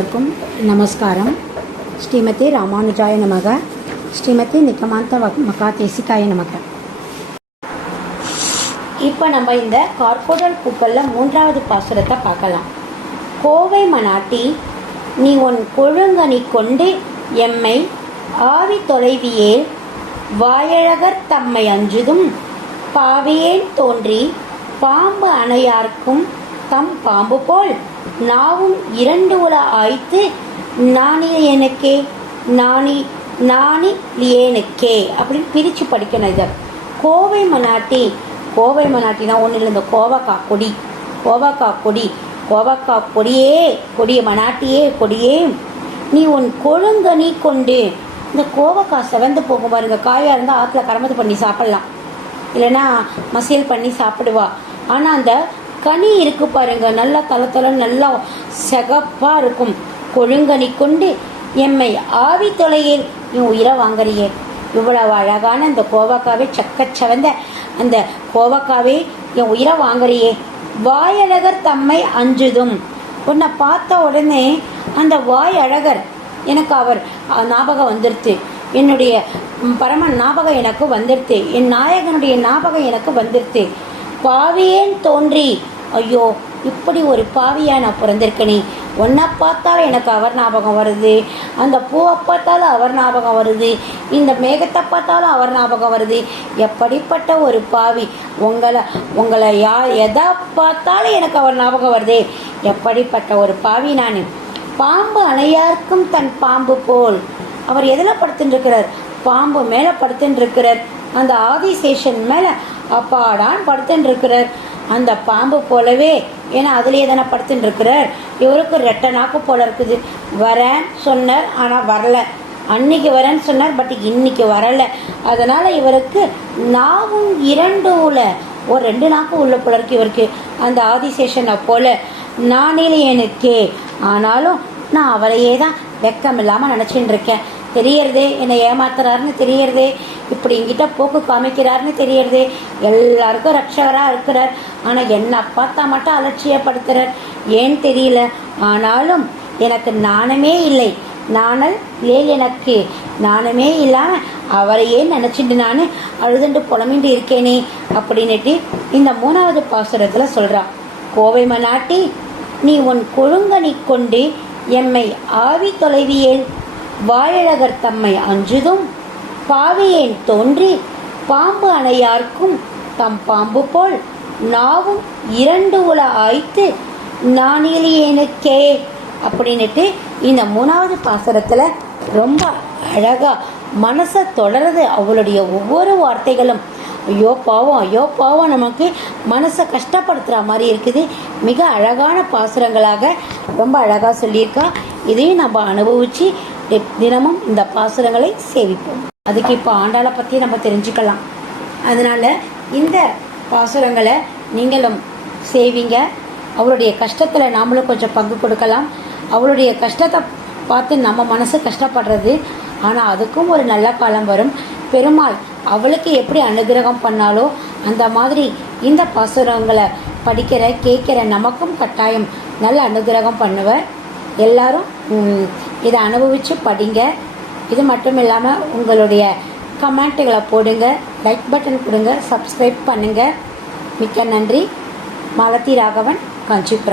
எல்லாருக்கும் நமஸ்காரம். ஸ்ரீமதி ராமானுஜாய நமக. ஸ்ரீமதி நிக்கமாந்த மகா தேசிகாய நமக. இப்போ நம்ம இந்த கார்போடல் கூப்பலில் மூன்றாவது பாசுரத்தை பார்க்கலாம் கோவை மனாட்டி நீ உன் கொழுங்கனி கொண்டு எம்மை ஆவி தொலைவியே வாயழகர் தம்மை அஞ்சுதும் பாவியேன் தோன்றி பாம்பு அணையார்க்கும் தம் பாம்பு போல். நாவும் இரண்டு உல ஆய்த்து நானே எனக்கே நாணி நாணி லியேனுக்கே அப்படின்னு பிரித்து படிக்கணும் இதை. கோவை மனாட்டி கோவை மனாட்டினா ஒன்றில் இல்லை இந்த கோவக்காய் கொடி. கோவக்காய் கொடி கோவக்காய் கொடியே கொடிய மனாட்டியே கொடியே. நீ உன் கொழுங்கனி கொண்டு இந்த கோவக்காய் செவந்து போகும் பாருங்க காயாக இருந்தால் ஆற்றுல கரமத்து பண்ணி சாப்பிட்லாம். இல்லைன்னா மசியல் பண்ணி சாப்பிடுவா. ஆனால் அந்த கனி இருக்கு பாருங்க. நல்லா தல நல்லா செகப்பாக இருக்கும். கொழுங்கனி கொண்டு எம்மை ஆவி தொலையில் நீ உயிரை வாங்குறியே. இவ்வளவு அழகான அந்த கோவக்காவே சக்கச்சவந்த அந்த கோவக்காவே என் உயிரை வாங்குறியே. வாயழகர் தம்மை அஞ்சுதும். உன்னை பார்த்த உடனே அந்த வாய் அழகர் எனக்கு அவர் ஞாபகம் வந்துடுச்சு என்னுடைய பரம ஞாபகம் எனக்கு வந்துடுத்து என் நாயகனுடைய ஞாபகம் எனக்கு வந்துடுத்து பாவியேன் தோன்றி. ஐயோ இப்படி ஒரு பாவியாக நான் பிறந்திருக்கனே. ஒன்றை பார்த்தாலும் எனக்கு அவர் ஞாபகம் வருது. அந்த பூவை பார்த்தாலும் அவர் ஞாபகம் வருது. இந்த மேகத்தை பார்த்தாலும் அவர் ஞாபகம் வருது. எப்படிப்பட்ட ஒரு பாவி. உங்களை உங்களை யா எதை பார்த்தாலும் எனக்கு அவர் ஞாபகம் வருதே. எப்படிப்பட்ட ஒரு பாவி நான். பாம்பு அணையாருக்கும் தன் பாம்பு போல். அவர் எதில் படுத்துட்டு இருக்கிறார் பாம்பு மேலே படுத்துட்டு இருக்கிறார் அந்த ஆதிசேஷன் மேலே அப்பாடான் படுத்துட்டுருக்கிறார் அந்த பாம்பு போலவே ஏன்னா அதுலேயே தானே படுத்துட்டுருக்கிறார் இவருக்கு ரெட்டை நாக்கு போல இருக்குது. வரேன் சொன்னார் ஆனால் வரல. அன்னைக்கு வரேன்னு சொன்னார் பட் இன்னைக்கு வரலை. அதனால் இவருக்கு நாவும் இரண்டு உள்ள ஒரு ரெண்டு நாக்கு உள்ள போல இருக்கு இவருக்கு. அந்த ஆதிசேஷனை போல எனக்கே. ஆனாலும் நான் அவளையே தான் வெக்கம் இல்லாமல் நினச்சிட்டு இருக்கேன் தெரியறதே என்னை ஏமாத்துறாருன்னு தெரியறதே இப்படி என்கிட்ட போக்கு காமிக்கிறாருன்னு தெரியறதே எல்லாருக்கும் ரட்சகராக இருக்கிறார். ஆனால் என்னை பார்த்தா மட்டும் அலட்சியப்படுத்துகிறார் ஏன் தெரியல? ஆனாலும் எனக்கு நாணமே இல்லை. நாணல் லேல் எனக்கு நாணமே இல்லாமல் அவரையே நினச்சிட்டு நான் அழுதுண்டு புலமிண்டு இருக்கேனே அப்படின்னுட்டு இந்த மூணாவது பாசுரத்தில் சொல்கிறான் கோவை மனாட்டி நீ உன் கொழுங்கனி கொண்டு எம்மை ஆவி தொலைவியேன் வாயழகர் தம்மை அஞ்சுதும் பாவியேன் தோன்றி பாம்பு அணையார்க்கும் தம் பாம்பு போல் நாவும் இரண்டு உல ஆய்த்து நானிலியேனுக்கே அப்படின்னுட்டு இந்த மூணாவது பாசரத்தில் ரொம்ப அழகா மனசை தொடரது அவளுடைய ஒவ்வொரு வார்த்தைகளும். ஐயோ பாவம் ஐயோ பாவம் நமக்கு மனசை கஷ்டப்படுத்துகிற மாதிரி இருக்குது. மிக அழகான பாசுரங்களாக ரொம்ப அழகாக சொல்லியிருக்கா. இதையும் நம்ம அனுபவித்து தினமும் இந்த பாசுரங்களை சேவிப்போம். அதுக்கு இப்போ ஆண்டாளை பற்றி நம்ம தெரிஞ்சுக்கலாம். அதனால் இந்த பாசுரங்களை நீங்களும் செய்வீங்க அவளுடைய கஷ்டத்தில் நாமளும் கொஞ்சம் பங்கு கொடுக்கலாம். அவளுடைய கஷ்டத்தை பார்த்து நம்ம மனசு கஷ்டப்படுறது. ஆனால் அதுக்கும் ஒரு நல்ல காலம் வரும். பெருமாள் அவளுக்கு எப்படி அனுகிரகம் பண்ணாலோ அந்த மாதிரி இந்த பாசுரங்களை படிக்கிற கேட்குற நமக்கும் கட்டாயம் நல்ல அனுகிரகம் பண்ணுவேன் எல்லாரும் இதை அனுபவித்து படிங்க. இது மட்டும் இல்லாமல் உங்களுடைய கமெண்ட்டுகளை போடுங்க லைக் பட்டன் கொடுங்க சப்ஸ்கிரைப் பண்ணுங்கள் மிக்க நன்றி. மாலதி ராகவன் காஞ்சிபுரம்.